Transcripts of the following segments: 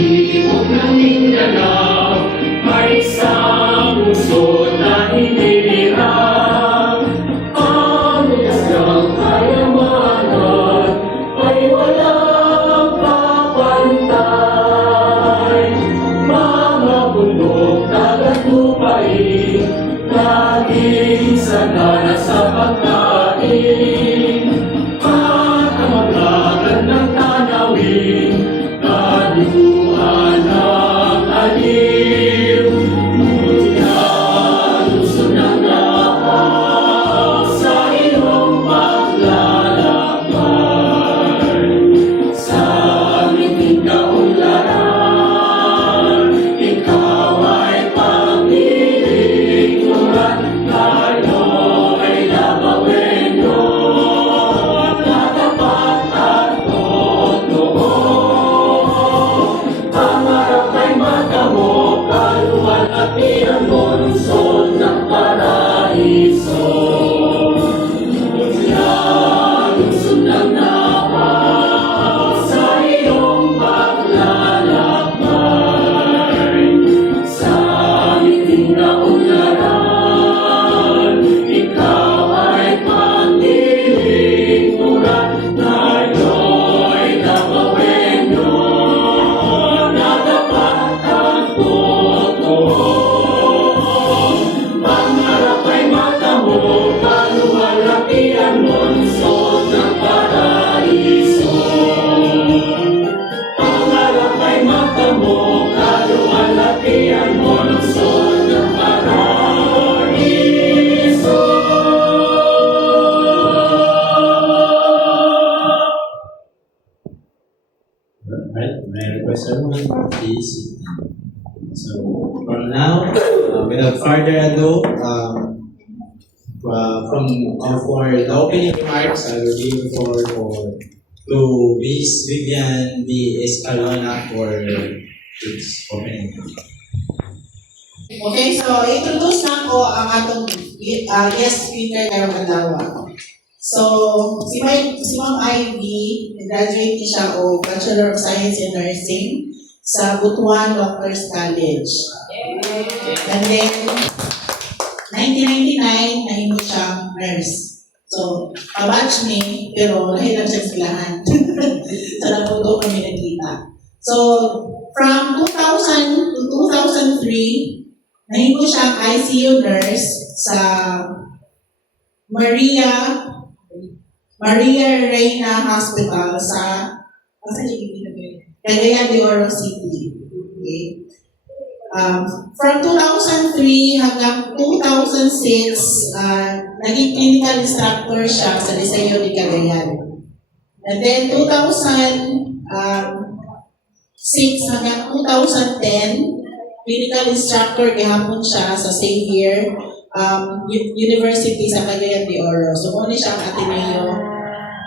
Ihog ng Mindanao ay isang lungsod na hinihirap. Ang isang kayamanan ay walang kapantay. Mga bundok, dagat, lupain, laging sanana sa pagkain. At ang magagandang tanawin, kaluhan ng aliw. Ngunyan, gusto ng lahat sa iyong paglalakbay. Sa miting kaunlaran, ikaw ay panglilingkuran. Tayo ay labaweno, tatapat at totoo. Pangarap ay matamo, kaluwalhatian mo, lungsod ng paraiso. Ngunyan, lungsod ng lahat sa iyong paglalakbay. Sa miting kaunlaran, ikaw ay panglilingkuran. Tayo'y labaweno, tatapat at totoo. Pangarap ay matamo, kaluwalhatian mo, lungsod ng paraiso. Pangarap ay matamo, kaluwalhatian mo, lungsod ng paraiso. Right, may request everyone, please. So, from now, without further ado, for the opening remarks, I will give the floor to Miss Vivian B. Escalona for its opening. Okay, so introduce na ko ang atong guest speaker karong adlaw. So, si Ma'am Ivy, graduate ni siya o Bachelor of Science in Nursing sa Butuan Doctors College. And then, 1999, nahimo siyang nurse. So, kabatch ni, pero nahilang siya silahan. So, naputo kami nagkita. So, from 2000 to 2003, nahimo siyang ICU nurse sa Maria Reina Hospital sa Cagayan de Oro City. Okay. From 2003 hanggang 2006, naging clinical instructor siya sa Liceo de Cagayan. And then 2006 hanggang 2010, clinical instructor gihapon siya sa Xavier University sa Cagayan de Oro. So, muna siya ang Ateneo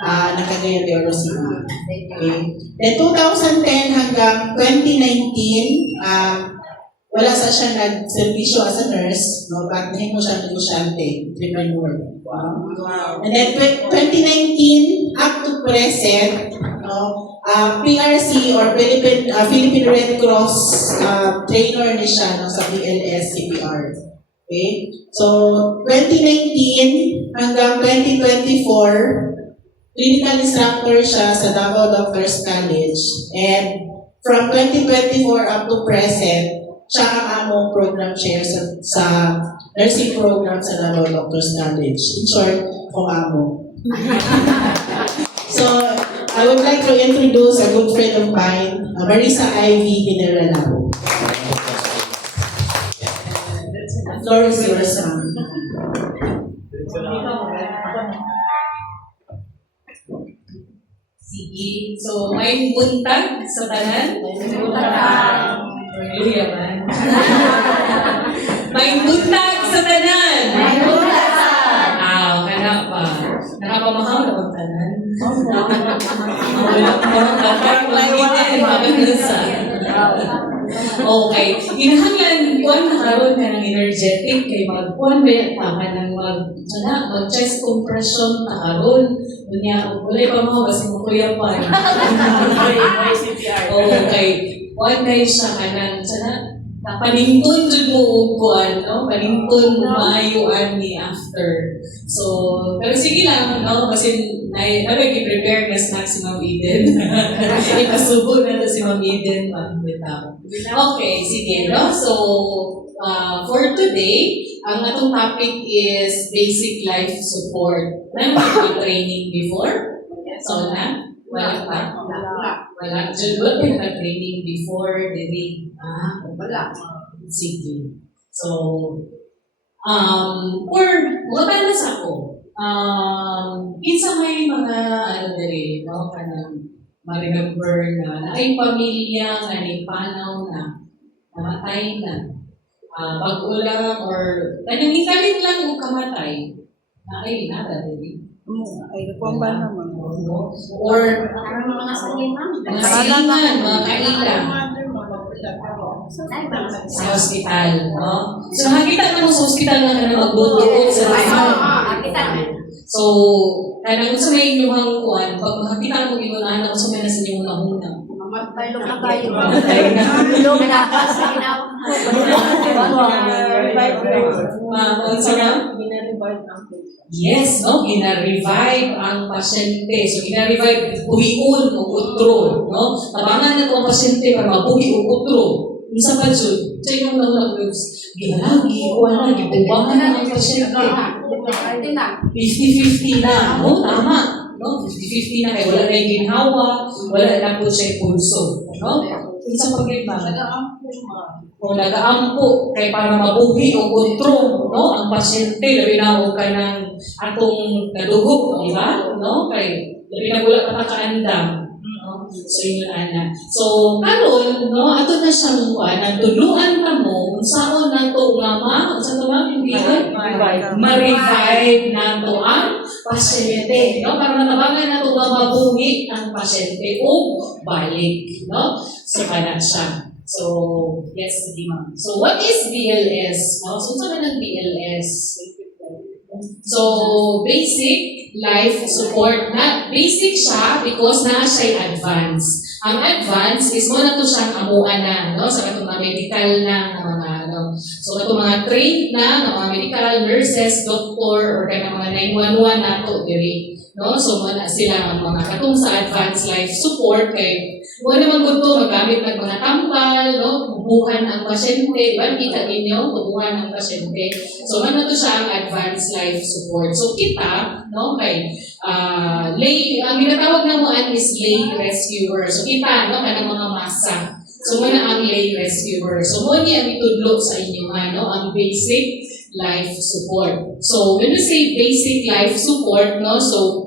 na Cagayan de Oro City. Okay. Then 2010 hanggang 2019, wala sa siya nag-servisyo as a nurse, no? But nahimo siya negosyante, entrepreneur. And then 2019 up to present, no? PRC or Philippine Red Cross trainer ni siya, no, sa BLS CPR. Okay? So 2019 hanggang 2024, clinical instructor siya sa Davao Doctors College, and from 2024 up to present, siya ang among program chair sa nursing program sa Davao Doctors College. In short, kung amo. So, I would like to introduce a good friend of mine, Marisa Ivy Generalao. The floor is yours, ma'am. Sige. So, may buntag sa tanan. Hallelujah man. May buntag sa tanan. Kana pa. Nakapamahaw na bang tanan? Okay. Hinahanglan kuan karon ka ng energetic kay magkuan ba ta ka ng mag-chest compression ta karon Kunya, wala pa mo kasi mo kuya pa. May CPR. Okay. One day siya kanang panington jud mo og kuan, no? Panington maayuan ni after. So, pero sige lang, no? Kasi nag-prepare na snack si Ma'am Eden. Ipasubo na to si Ma'am Eden. Okay, sige, no? So, for today, ang atong topic is basic life support. May mga training before? So na? Wala pa? Wala. Diyan ba naka-training before the day? Wala. Sige. So, or wala na sa ako. Kinsa may mga, dali, no, kanang ma-remember na ay pamilya nga ni panaw na namatay na. Bago lang or kanang hikalit lang o kamatay na ay nada, dali. Ay, kung ba naman? Or mga salingan, mga kaila sa hospital, no? So, nakita na mo sa hospital na ka na magbutuot sa So, kanang kung sa may inyong kuwan, pag makakita mo inunahan ako sa may nasa inyong unang-unang. Mamatay na. Yes, no? Gina-revive ang pasyente. So, gina-revive buhion o utro, no? Tabangan na ito ang pasyente para mabuhi o utro. Isa pa dyan, sa inyong nag-vlogs, ginalagi, wala, gibubangan na ang pasyente. 50-50 na, no? Tama. No? 50-50 na kayo. Wala na yung ginhawa, wala na po siya pulso. No? Isa pa rin ba? O nag-aampo kay para mabuhi o kontrol, no? Ang pasyente, labi na ako ka ng atong nadugo, di ba? No? Kay labi na wala patakaandam. No? So yun ana. So karon, no, ato na siyang natuluan na mo saan na to mama, sa to hindi ma-revive na to ang pasyente, no? Para natabangan na to mabuhi ang pasyente o balik, no? So kana siya. So, yes, sige ma'am. So, what is BLS? No? So, saan ng BLS? So, basic life support. Na basic siya because na siya advanced. Ang advanced is mo na to siyang amuan na, no? Sa katong mga medical na mga ano. So, katong mga trained na mga medical nurses, doctor, or kaya mga 911 na to, diri. No? So, muna sila ang mga katong sa advanced life support kay huwag naman gusto magamit ng mga tampal, no? Bubuhan ang pasyente, di ba? Kita ninyo, bubuhan ang pasyente. So, ano to siya ang advanced life support. So, kita, no, kay ang ginatawag na moan is lay rescuer. So, kita, no, kanang mga masa. So, muna ang lay rescuer. So, muna ang itudlo sa inyo, no, ang basic life support. So, when we say basic life support, no, so,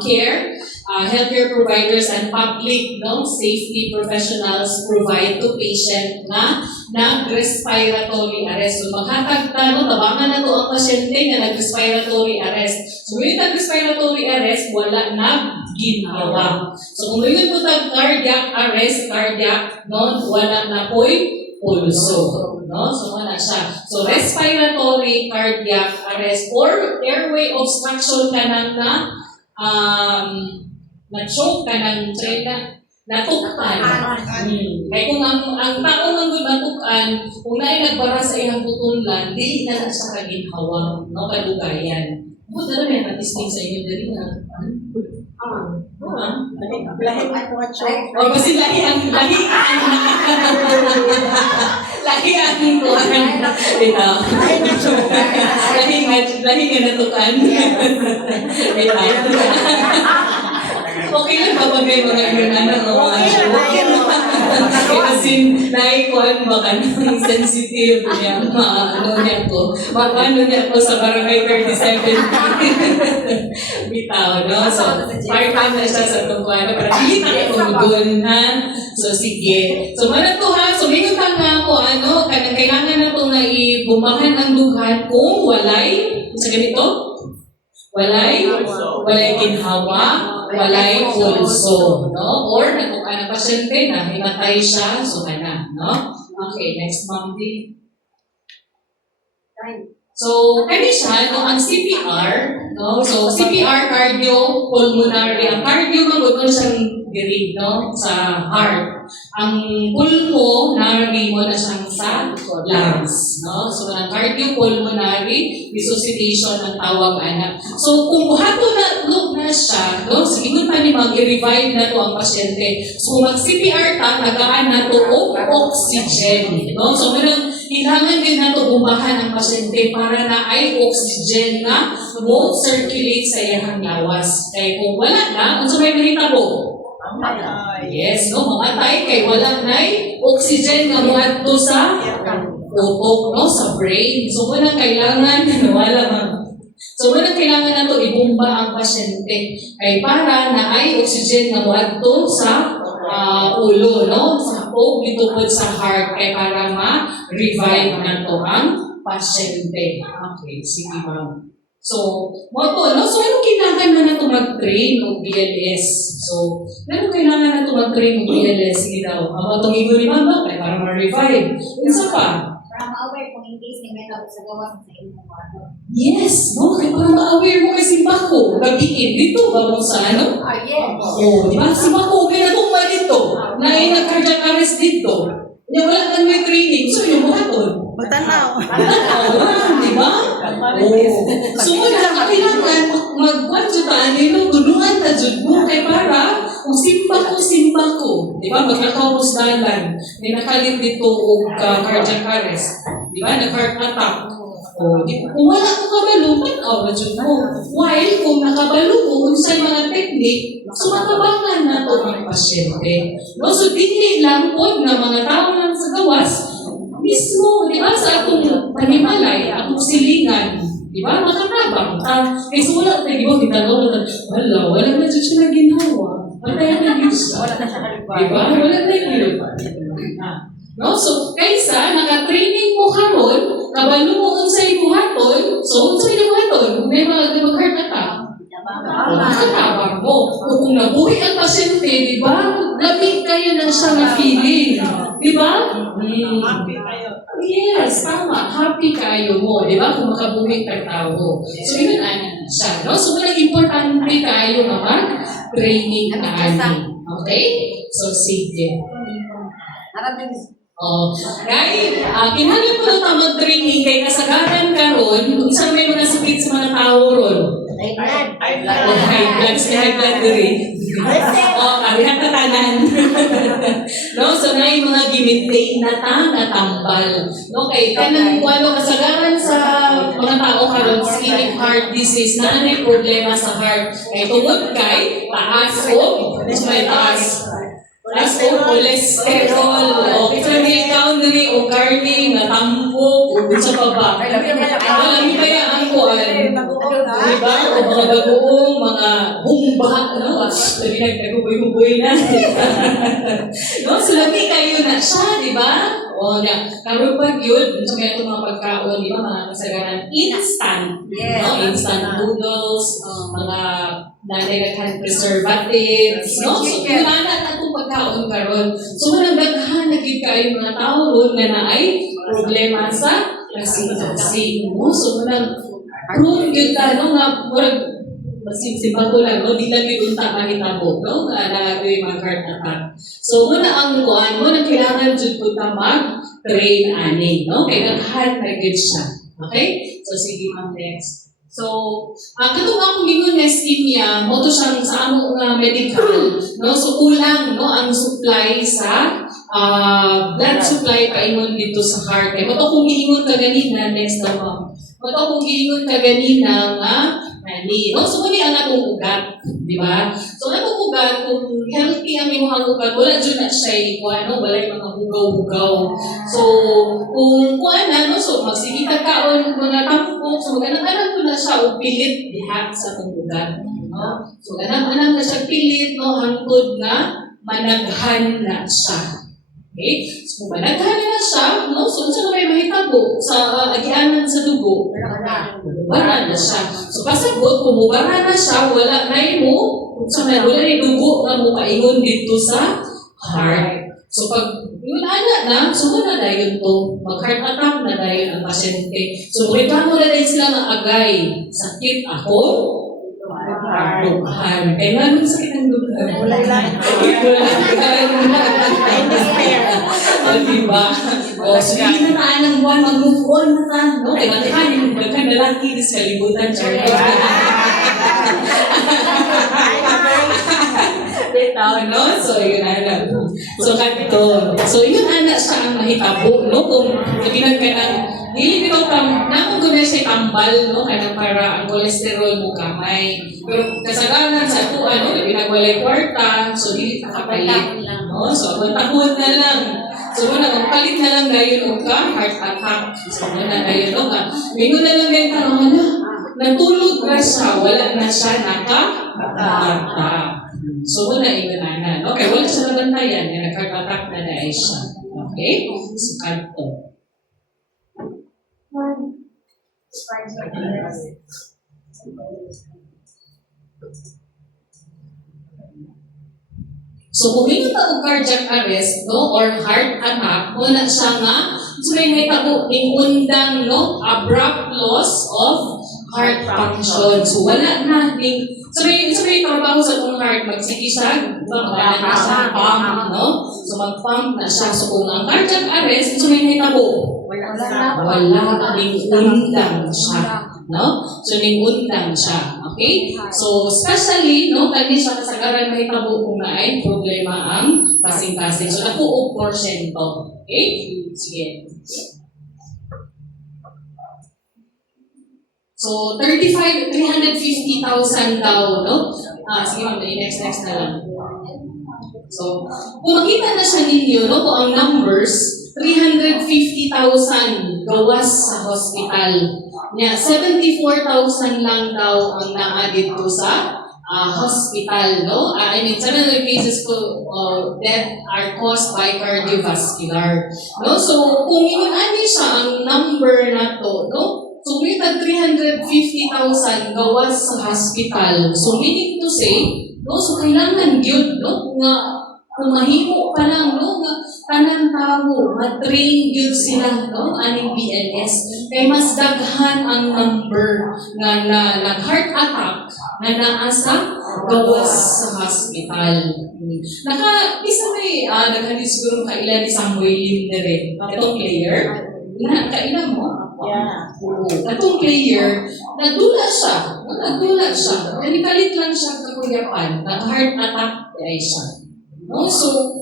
care, healthcare providers and public, no, safety professionals provide to patient na nag-respiratory arrest. So maghatag ta, no, tabangan na to ang pasyente na nag-respiratory arrest. So yung nag-respiratory arrest, wala nag-ginawa. So kung yun po cardiac arrest, no, wala na po'y pulso. No? So wala siya. So respiratory cardiac arrest or airway obstruction ka na na-choke ka ng natukan. Kaya kung ang tao ng natukan, kung na nagbara sa iyang tutulan, dili na siya kaginhawa, no, kadugayan. Buta na may natisting sa inyo, dili na natukan. Lahi na po at choke. O kasi lahi ang kuhan. Ito. Lahi nga natukan. Ito. Okay lang ba pag may mga anak o mga show? Kasi naikuan ba ka ng sensitive niya, ano niya po, niya po sa barangay 37. Bitaw, no? So, part-time na siya sa tungkuan. Para hindi na doon, ha? So, sige. So, mana to, ha? So, may nga po, ano, kailangan na itong naibumahan ang dughan kung walay, sa ganito? Walay ginhawa, walay pulso, no? Or nagkuka na pasyente na himatay siya, so kana, no? Okay, next ma'am din. So, kani siya, no, ang CPR, no? So, CPR, cardiopulmonary. Ang cardio, magod ko siyang diri, no? Sa heart. Ang pulmonary mo na siyang sa lungs, no? So, ang cardiopulmonary resuscitation ang tawag, anak. So, kung hato na look na siya, no? Sige mo pa ni mag-revive na to ang pasyente. So, mag-CPR ta, tagaan na to o oxygen, no? So, kailangan din na ito bumahan ang pasyente para na ay oxygen na mo circulate sa iyang lawas. Kaya kung wala na, kung sa may mahitabo, yes, no, mamatay kay wala na oxygen na muadto sa utok, no, sa brain. So, walang kailangan, wala mang. So, walang kailangan na ito ibumba ang pasyente kay para na ay oxygen na muadto sa ulo, no? Sa o bitupod sa heart kay para ma-revive na to ang pasyente. Okay, sige ma'am. So, mo to, no? So, ano kailangan na nato mag-train o BLS? So, ano kailangan na ito mag-train o BLS? Sige daw. Ang itong igo ni mama kay para ma-revive. Isa pa? Para ma-aware kung in case may metal sa gawas sa inyong ano. Yes, no? Kaya para ma-aware mo kay Simbako. Nag-iin dito ba mo sa ano? Yes. Oh, di ba? Simbako, kaya natungma dito. Na ay nag-cardiac arrest dito. Kaya wala man may training. So, yung buhaton. Magtanaw. Di ba? Oh. So, wala ka kailangan mag-kwantutaan nilo, guluhan na dyan mo. Kaya para, kung Simbako. Di ba? Maglakaw mo sa dalan. May nakalit dito o cardiac arrest. Di ba? Nag-heart attack. O, kung wala kong kabalo, pag-aw na dyan mo. While kung nakabalo ko, kung sa mga technique, so matabangan na ito ang pasyente. No? So, dili lang po na mga tao lang sa gawas, mismo, di ba, sa atong panimalay, atong silingan, di ba, makatabang. Kasi wala tayo, di ba, tinanong na, wala na dyan siya na ginawa. Wala na dyan siya. Di ba? Wala na yun. No? So, kaysa, naka-training mo karon, kabalo mo kung sa ibuhaton, so, kung sa ibuhaton, may mga mag-heart attack, makatabang mo. Kung nabuhi ang pasyente, di ba, labing kayo ng siya na feeling. Di ba? Happy kayo. Yes, tama. Happy kayo mo, di ba? Kung makabuhi kang tao. So, yun ang siya, no? So, walang importante kayo na mag-training na okay? So, sige. Oh, kay kinahanglan mo lang ta mag-training kay kasagaran karon kung isa may mga sakit sa mga tao ron. High blood diri. Oh, karihan na tanan. No, so na yung mga gimitain na natambal. No, kay kanang kuano kasagaran sa mga tao karon ischemic heart disease na may problema sa heart. Kay tungod kay taas o may taas. Taas o cholesterol, o ikaw diri o karne, natampo, o sa baba. Alam ba yan ang kuan? Diba? O mga bagoong, mga humba, no? Sabi nagtaguboy-huboy na. No? So, lagi kayo na siya, di ba? O, nga. Karoon pa yun, so kaya itong mga pagkaon, di ba? Mga kasagaran, instant. Yes. No? Instant noodles, mga nalagyan preservatives, no? So, kailangan na itong pagkaon karon. So, managdaghan na gid kayo mga tao ron nga na ay problema sa kasing-kasing. No? So, prove yun ka, no? Nga, simba ko lang, no? Di lang yun unta mahitabo, no? Na yung mga heart attack. So, muna ang kuhan mo na kailangan dyan po ta mag-train ani, no? Kaya nag-heart na gid siya. Okay? So, sige, ma'am, next. So, katong akong gingon nga ischemia, mo to siyang sa among medical, no? So, kulang, no? Ang supply sa blood supply paingon dito sa heart. Kaya mo to kung giingon ka ganina, next na mo. Mo to kung giingon ka ganina nga, nani. No? So, muli ang atong ugat, di ba? So, atong ugat, kung healthy ang imong ugat, wala dyan na siya no? Wala yung mga hugaw-hugaw. So, kung kuan na, no? So, magsikita kaon, mga tampok, so, mag-anak-anak ko na siya, o pilit diha sa atong ugat. No? So, anak-anak na siya pilit, no? Hangtod na, managhan na siya. Okay? So, kung managhan na siya, no? So, saan na may mahitabo sa agianan sa dugo? Bumubara na siya. So, pasabot, kung bumubara na siya, wala na mo, kung saan na wala na dugo na mo paingon dito sa heart. So pag yun na, so na dayon to, mag-heart attack na dayon ang pasyente. So reklamo na din sila ng agay, sakit ako, duhan. Kaya nga nung sakit ang duhan. Wala lang. Diba? O, so hindi na taan ng buwan, mag-move on na ta. No, kaya matihan yung bagkan na lang kinis kalibutan, char. No? So, yun ana. So, kanto. So, yun ana siya ang mahitabo, no? Kung ginagkanang, dili bitaw namang guna siya tambal, no? Kanang para ang cholesterol mo kamay. Pero kasagaran sa ito, ano, ginagwalay kwarta, so dili nakapalit. No? So, tahod na lang. So, muna, magpalit na lang gayon o ka, heart attack. So, muna gayon o ka. Mingo na lang gayon ka, na, natulog ka siya, wala na siya naka-attack. So, muna iwanan. Okay, wala siya nabantayan. Yung nag-attack na dahil siya. Okay? So, kanto. So, kung ito na o cardiac arrest, no, or heart attack, muna siya nga, so may tabo, yung undang, no, abrupt loss of heart function. So, wala na, so may trabaho sa itong heart, magsige siya, wala na siya, pump, no? So, mag-pump na siya. So, kung ang cardiac arrest, so may tabo, wala, undang siya. No? So, ningundang siya. Okay? So, especially, no, kani siya kasagaran may tabo kung na ay problema ang pasing-pasing. So, nakuog porsyento. Okay? Sige. So, 350,000 daw, no? Sige ma'am, next na lang. So, kung makita na siya ninyo, no, kung ang numbers, 350,000 gawas sa hospital. Nya 74,000 lang daw ang naa dito sa hospital, no? I mean, 700 cases ko death are caused by cardiovascular, no? So, kung ani siya ang number na to, no? So, may 350,000 gawas sa hospital. So, meaning to say, no? So, kailangan yun, no? Kung mahimo pa lang, no? Kanang tao, matrain yun sila, no? Aning BLS. Kaya mas daghan ang number na nag-heart attack na naasa gawas sa hospital. Isa may, naghalis siguro kailan ni Samuel Lindere. Itong player, kailan mo? Yeah. Itong player, nagdula siya. Nanikalit lang siya kakuyapan. Nag-heart attack ay siya. No? So,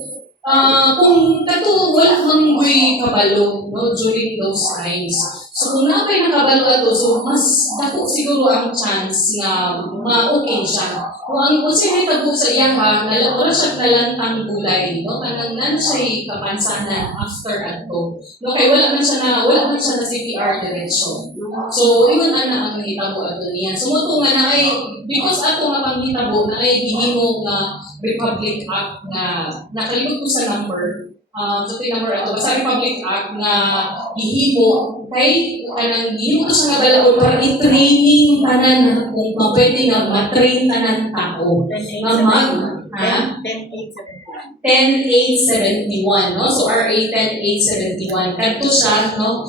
kung kato wala mang may kabalo, no, during those times. So kung napay nakabalo ato, so mas dako siguro ang chance na ma-okay siya. Kung may tagpo sa iya ha, wala siya talantang gulay, no? Kanang nan siya kapansanan after ato. No, kay wala man siya na CPR diretso. So iyon ana ang nahitabo ato niya. So mo nga na ay because ato nga panghitabo na ay gihimo nga Republic Act na nakalimot ko sa number. So number ato basta Republic Act na gihimo kay kanang gihimo ko sa balaod para i-training tanan kung pwede nga ma-train tanan tao nga mag 10871, no? So RA 10871 kadto siya, no?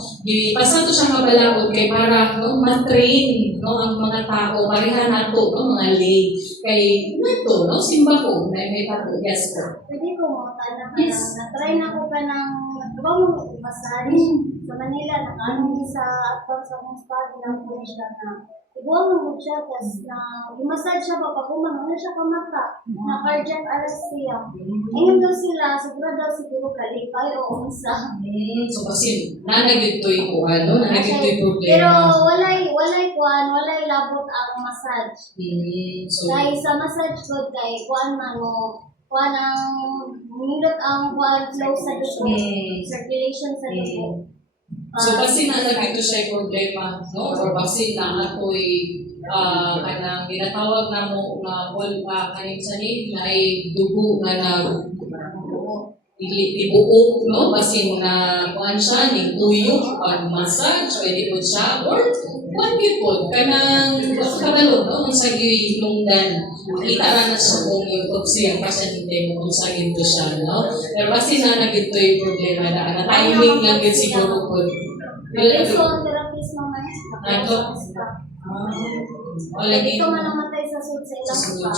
Basta to siya mabalaod kay para no ma-train no ang mga tao pareha nato no mga lay kay nato no simba ko na may tato. Yes sir. Pwede ko mo, na-try na ko pa ng ibang massage sa Manila, nakaano sa atong sa mong spa, na siya na ibuang mo siya, tapos na i-massage siya pa, pag umano siya kamata, na cardiac arrest siya. Ngayon daw sila, siguro daw siguro kalipay o unsa. So kasi nanagitoy ko nanagitoy Pero problema. walay labot ang massage. So Dahil sa massage ko, kay kuan man mo, kuan ang nindot ang kuan flow sa dugo, circulation sa dugo. So, kasi nalagay ito siya problema, no? Or kasi na ako'y kanang ginatawag na mo na kaning sanin na ay dugo na ibuok, no? Kasi mo na kuhan siya, ning tuyok, pag-massage, pwede po siya, or Kuan gyud kanang kabalo no kung sa ilungdan. Kita ra na siya kung YouTube siya pasyente mo kung sa ginto siya no. Pero kasi na nagito yung problema na timing lang gyud siguro pod. Gusto ang therapist naman. Ato. Wala Hindi gyud. ka man namatay sa suit sa ilang spa.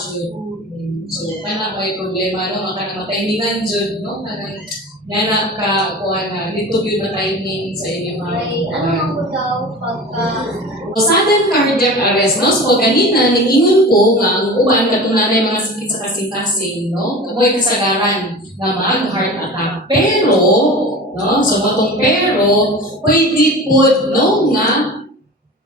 So kana may problema no maka na timingan jud no kanang nana ka kuan na dito gyud na timing sa inyong mga Ay, ano kuan. man po daw pagka Sudden cardiac arrest, no? So, ganina, ningingon ko nga ang uban katunanay mga sakit sa kasing-kasing, no? Kamoy kasagaran na mag-heart attack. Pero, no? So, matong pero, pwede po, no? Nga,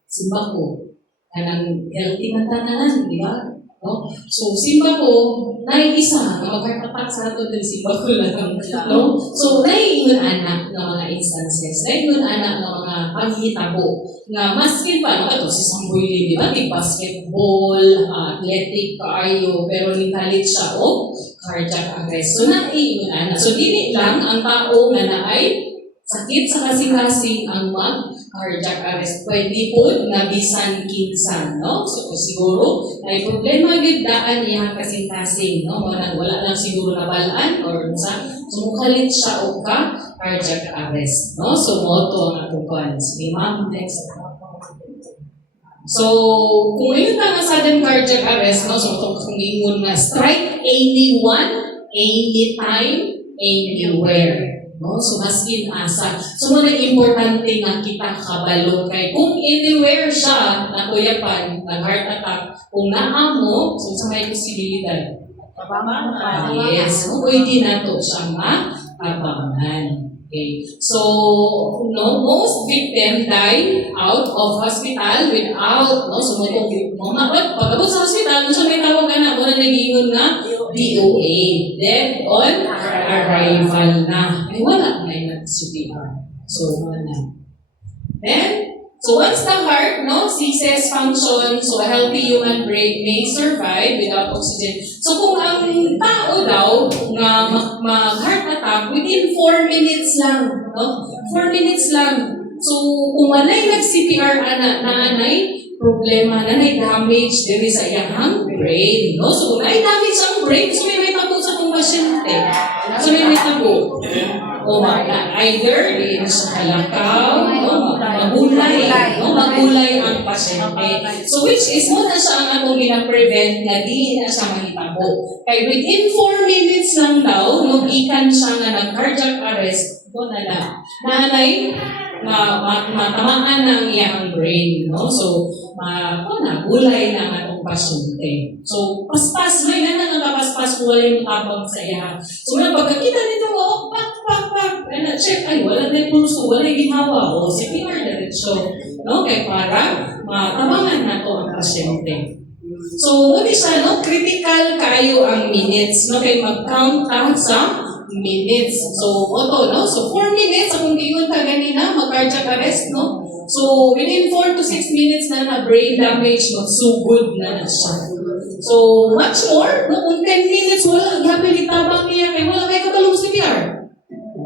simba ko. Kanang healthy man tananan, di ba? No? So, simba ko, naigisa na mag-heart attack sa ato din simba ko lang. No? So, naiingon anak ng mga instances, naiingon anak ng mga paghihitabo na maskin pa, no, ito si Samboy, di ba? Di basketball, athletic, kaayo, pero nitalit siya o cardiac arrest. So, naiingan na. So, dili lang ang tao na naay sakit sa kasing-kasing ang mag-cardiac arrest. Pwede po na bisan kinsan, no? So, siguro, may problema gid daan iyang kasing-kasing, no? Wala lang siguro nabalaan or sa sumukalit siya o ka cardiac arrest, no? So, moto ang atong kuan. Sige, ma'am, next. So, kung yun nga sudden cardiac arrest, no? So, kung ingon na strike anyone, anytime, anywhere. No? So, maskin asa. So, muna importante nga kita kabalo kay kung anywhere siya, nakuyapan, nag-heart attack, kung naamo, so sa may posibilidad. Yes, so, pwede na to siya matabangan. Okay. So, no, most victims die out of hospital without, no, so pagkabot sa hospital, so may tawag na, muna nag-iingon nga, DOA, death on arrival na. Ay, wala na yung CPR. So, wala. Then, so once the heart, no, ceases function, so a healthy human brain may survive without oxygen. So kung ang tao daw na mag-heart attack, within 4 minutes lang, no? 4 minutes lang. So kung walay nag-CPR nanay, problema na damage diri sa iyang brain, no? So kung damage ang brain, so may tabo sa kong pasyente. So may tabo. O either din sa kalakaw, no, magulay, no, magulay ang pasyente. So which is mo na siya ang atong gina-prevent na di na siya mahitabo. Kaya within 4 minutes lang daw, no, ikan siya nga nag-cardiac arrest, ito na lang. Nanay, matamaan na ang iyang brain, no? So, gulay na ang atong pasyente. So, paspas, may na nakapaspas kung wala yung tabang sa iya. So, pagkakita nito, pak, check, ay, wala din pulso, wala yung ginawa, o CPR na rin. So, no? Kaya para matabangan na to ang pasyente. So, hindi siya, no? Critical kayo ang minutes, no? Kaya mag-count ka sa minutes. So, oto, no? So, 4 minutes, kung gingon ka ganina, mag-cardiac arrest, no? So, within 4 to 6 minutes na brain damage, magsugod na siya. So, much more, no? Kung 10 minutes, wala, gabi tabang niya, kaya wala kayo katalong CPR.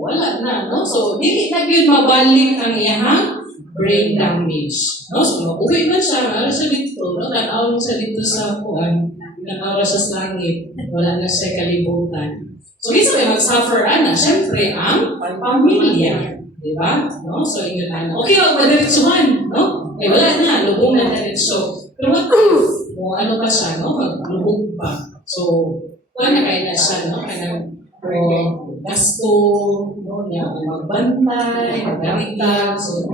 Wala na, no? So, dili na yun mabalik ang iyang brain damage. No? So, uwi na siya, ano siya dito, no? Tanaw siya dito sa kuwan, tanaw siya sa langit, wala na siya kalibutan. So, isa kayo mag-suffer na, syempre, ang pamilya. Diba? No? So, ingat na. Okay, magdiretsuhan, no? Eh, wala na, lubong na diretso. Pero what if? Kung ano pa siya, no? Maglubog pa. So, wala na kayo na siya, no? Kaya gasto, no? Magbantay, magdamita. So,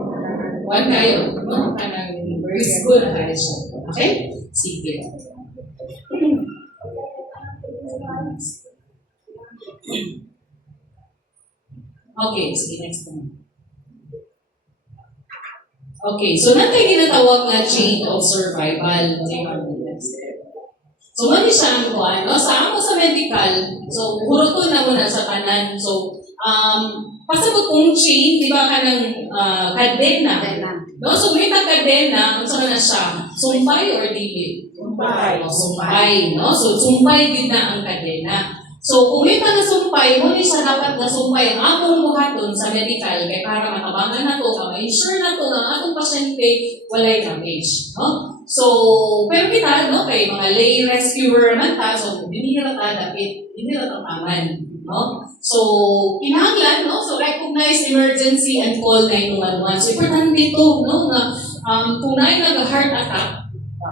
wala kayo, no? Kanang risk na kayo siya. Okay? Sige. Okay, sige, next one. Okay, so natin ginatawag na chain of survival. So, mali siya ang kuhan, no? Sa ako sa medical, so, huruto na muna sa kanan. So, pasabot kong chain, di ba ka ng kadena? No? So, may kadena, kung saan na siya? Sumpay or dili? Sumpay. Sumpay, no? So, sumpay din na ang kadena. So, kung may nasumpay, muna siya dapat nasumpay ang among buhaton sa medical kay para matabangan na to, ma-ensure na to na ang atong pasyente walay damage. No? So, pero kita, no, kay mga lay rescuer man ta, so dinira ta dapat, dinira ta taman. No? So, kinahanglan, no? So, recognize emergency and call 911. So, importante ito, no? Na, kung nag-heart attack,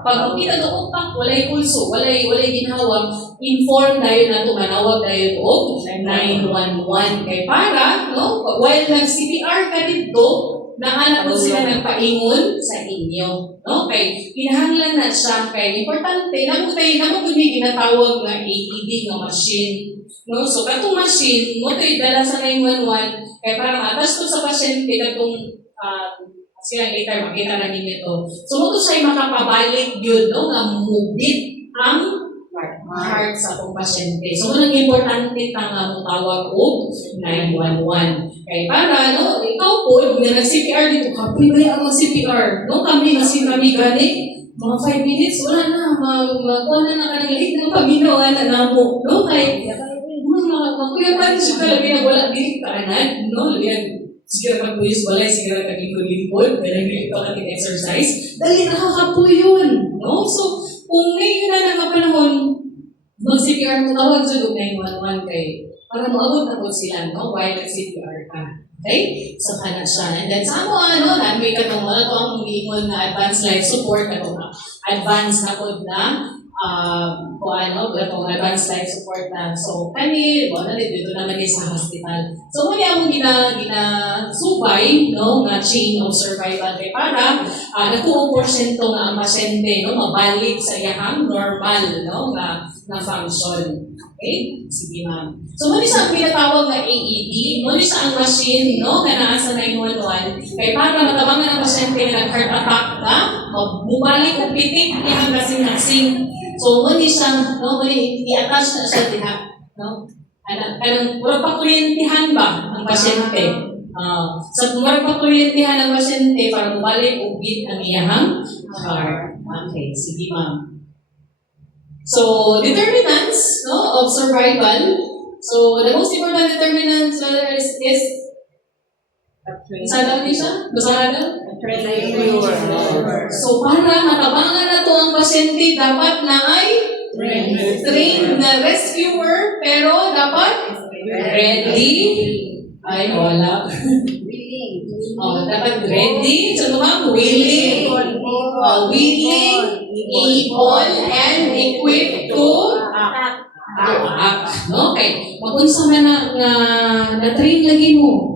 pag makita doon pa, walay pulso, walay ginhawa, inform tayo na tumanawag tayo o 911. Kay para, no? While nag-CPR ka dito, nahanap mo sila nagpaingon sa inyo. No? Kay kinahanglan na siya. Kay importante, naman may ginatawag na AED na machine. No? So, katong machine, mo ito'y dala sa 911, kaya para matas to sa pasyente, katong silang later, makita na ninyo ito. So, mo to siya makapabalik yun, no? Na mubit ang heart sa atong pasyente. So, unang importante nga mong tawag o 911. Kaya para, no? Ikaw po, na nag-CPR dito, kapoy ba ang mag-CPR? No? Kami gani, mga 5 minutes, wala na, magkuha na ka ng lahit ng pamilya, na namo. No? Kaya, magkuyapan siya talaga na wala din kaanan, no? Sige na pag-puyos walay, sige na kagingkod-lingkod, pero hindi ito ating exercise. Dali, nakakapoy yun, no? So, kung ngayon na nga panahon, mag-CPR mo tawag sa 911 kay para maabot na po sila, no? While nag-CPR ka. Okay? So, kana siya. And then, sa may katong, ano to ang iingon na advanced life support, katong advanced na po na itong advanced life support na. So, kami, dito naman sa hospital. So, muli akong ginasubay, no, na chain of survival kay para nakuha porsyento na ang pasyente, no, mabalik sa iyahang normal, no, na function. Okay? Sige, ma'am. So, muli sa ang pinatawag na AED, muli sa ang machine, no, na nasa 911, kay para matabangan ang pasyente na nag-heart attack na, mabalik o pitik, iyang kasing-kasing. So, muli siya, no, muli, i-attach na siya diha, no? Kanang murag pakuryentihan ba ang pasyente? Sa murag pakuryentihan ang pasyente para mabalik o beat ang iyahang heart. Okay, sige ma'am. So, determinants, no, of survival. So, the most important determinants is Sada ni siya? Basada? So, para matabangan na to ang pasyente, dapat na ay trained na rescuer, pero dapat ready. Ay, wala. Dapat ready. So, ma'am, willing, able, and equipped to act. No? Okay. Magunsa man na-train lagi mo.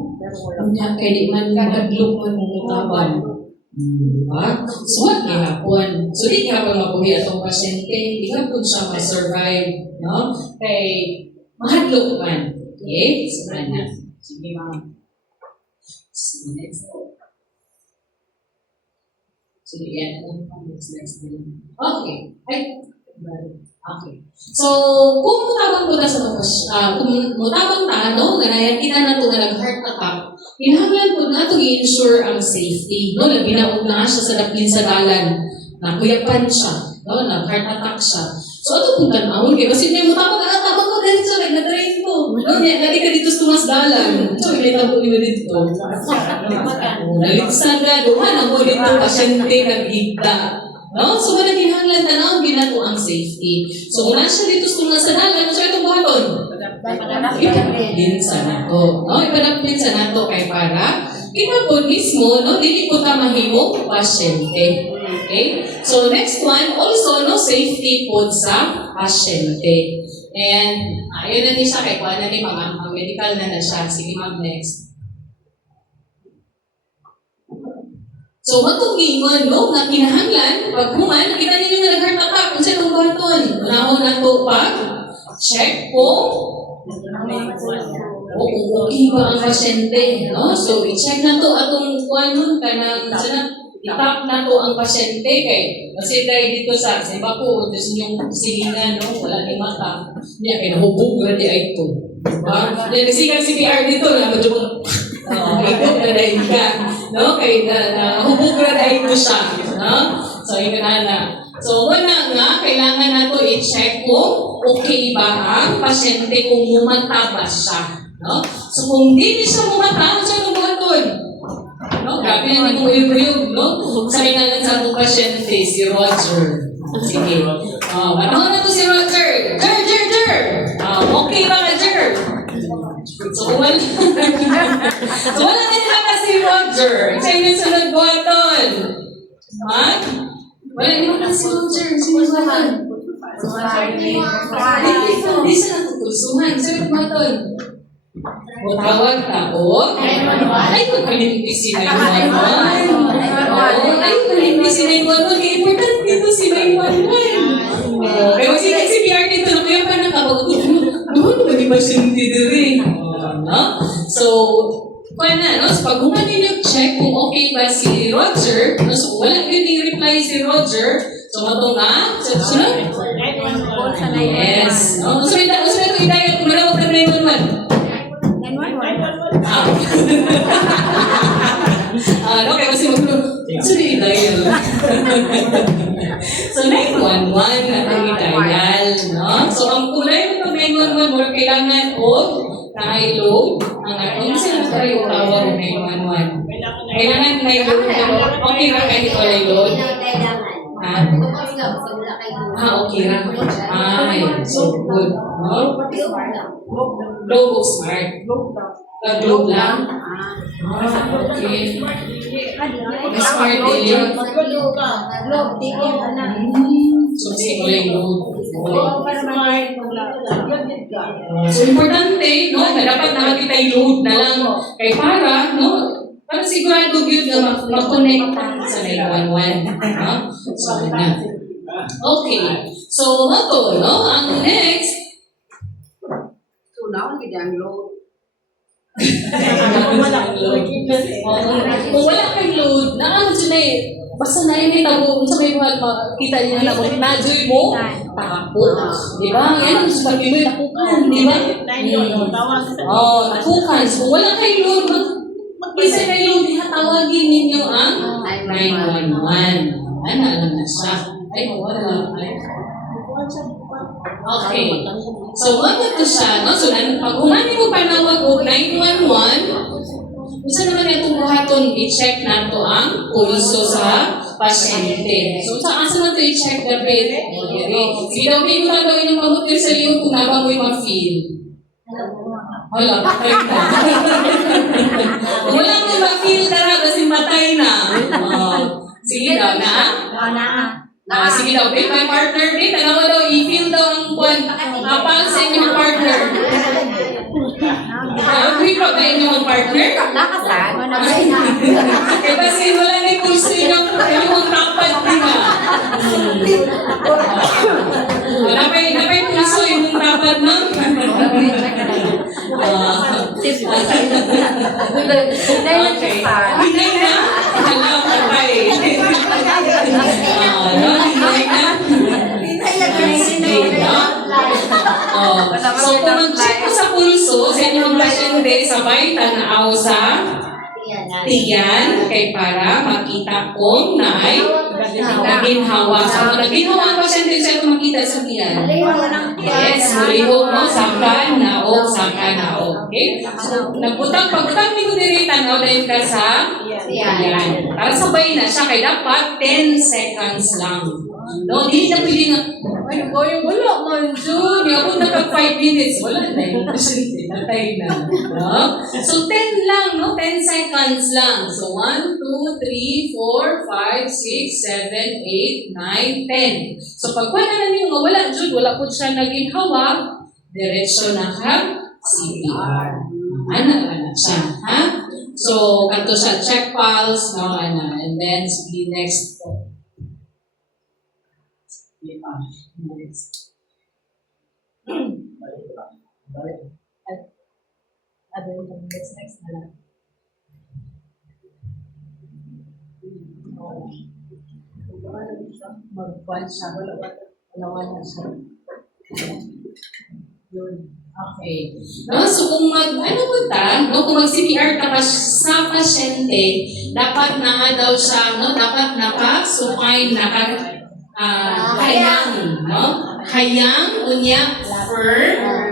Kaya di man naglook man mong utaban. Diba? So, what gihapon? So, di gihapon mabuhi atong pasyente. Di gihapon siya ma-survive. No? Kay mahadlok man. Okay? So, na. Sige, ma'am. Sige, next. Sige, yan. Next. Okay. Okay. So, kung mutabang ko na sa kung mutabang ta, no, ganayan kita na ito na nag-heart attack, hinahanglan po na ito i-ensure ang safety. No? Nagbinaog na siya sa daplin sa dalan. Nakuyapan siya. No? Nag-heart attack siya. So, ito kung tanawin kayo. Kasi may mutabang tabang ko dahil siya, nag-na-train ko. No? Nadi ka dito sa tumas dalan. So, ilitaw ko nyo dito. Naligsan na, duman ang mo dito, pasyente, nag-higda. No? So, wala kinahanglan tanawin ginato ang safety. So, muna siya dito sa dalan, so itong buhaton. Ipadapin sa nato. No? Ipadapin sa nato kay para kita po mismo, no, dili po ta mahimong pasyente. Okay? So, next one, also, no, safety po sa pasyente. And, ayun na ni siya, kay kuha na ni mga medical na siya. Sige, ma'am, next. So, matong giingon, no, nga kinahanglan, pag human, kita ninyo nga nag-heart attack, kung sa'yo baton, unahon na ito check po, okay ba ang pasyente, no? So, i-check na ito atong kuha nun, kanang, itap na ito ang pasyente, kay, kasi tayo dito sa iba po, just yung silingan, no, wala ni mata, niya, kaya nahubog, gradi ay ito. Diba? Nagsigang CPR dito, ito na dahil ka. No? Kaya nahubog na dahil ko siya. No? So, yun na. So, wala nga, kailangan na ito i-check kung okay ba ang pasyente kung mumata ba siya. No? So kung hindi siya mumata, siya nung no? Grabe na yung uyog-uyog, no? Sabi nga lang sa atong pasyente, si Roger. Sige. Panahon na to si Roger. Jer! Okay ba ka, Jer? So wala na nila si Roger. Siya yung sunod buhaton. Ha? Wala naman na si Roger. Sino buhaton? Hindi siya natutulsungan. Sunod buhaton. Tawag tao. Ay, kung kalimiti si 911. Ay, kalimiti si 911. Kaya important dito si 911. Kaya kasi CPR dito na kaya pa nakabag. Doon ba di ba siya nitidiri? So, kung na, no? So, pag humanin yung check kung okay ba si Roger, no? So, wala yun yung reply si Roger. So, matong na? So, sunod? Yes. No? So, ito idayat kung malawag na 911. No, kaya kasi sorry, dial. So, 911 ang i-dial, no? So, ang kulay ng 911 mo, kailangan o na-load ang atong sila tayo tawag ng 911. Kailangan na-load, pero okay ra kahit wala load. Okay ra. Ay, so good. No? Globe o smart? Globe lang. Okay. Smart din. So, sige ko lang load. So, importante, no? Na dapat nakakita yung load na lang. Kay para, no? Para sigurado yun na mag-connect sa 911. No? So, na. Okay. So, mato, no? Ang next, kung wala kang load, naano dyan na eh, basta na yun itago, sa may mga kita niyo na kung na-joy mo, takot. Diba? Yan ang sabi mo, takukan. Diba? Takukan. So, kung wala kang load, mag-isa kayo load, hatawagin ninyo ang 911. Ano, alam na siya. Ay, wala. Okay. So, ano to siya, no? So, pag umani mo panawag o 911, isa naman itong buhaton, i-check na to ang pulso sa pasyente. So, asa na to i-check the rate? Sige daw, may mo na gawin yung pamutir sa liyo kung naba mo yung ma-feel. Wala, patay na. Wala mo ma-feel tara kasi matay na. Sige daw, na? Sige daw, feel my partner din. Tanawa daw, i-feel daw ang pulse sa inyong partner. Agree pa ba inyong partner? Eh kasi wala na yung pulse inyong tapad din na. Wala pa yung pulso yung tapad na. Okay. Hinay na? Hala, patay. So, kung mag-check ko sa pulso, sa inyong pasyente, sabay tanaw sa tiyan, kay para makita kung naay naginhawa. So, kung naginhawa ang pasyente, siya kung makita sa tiyan. Yes, mulihog, no? Saka, naog, saka, naog. Okay? So, pagkutang ni ko diri, tanaw dahil ka sa tiyan. Para sabay na siya, kay dapat 10 seconds lang. No, hindi na pwede nga, ay, wala man, Jun. Ako naka 5 minutes. Wala na yung pasyente. Natay na. No? So, 10 lang, no? 10 seconds lang. So, 1, 2, 3, 4, 5, 6, 7, 8, 9, 10. So, pag wala na yung wala, Jun, wala po siya naging hawak, diretso na ka, CPR. Ana siya, ha? So, kanto siya, check pulse, no, ana. And then, sige, next po. Next. Next na lang. Mag-1 siya. Wala na siya. Yun. Okay. No, so kung kung mag-CPR ka sa pasyente, dapat na daw siya, no? Dapat nakasukay, hayang, no? Hayang, unya, firm.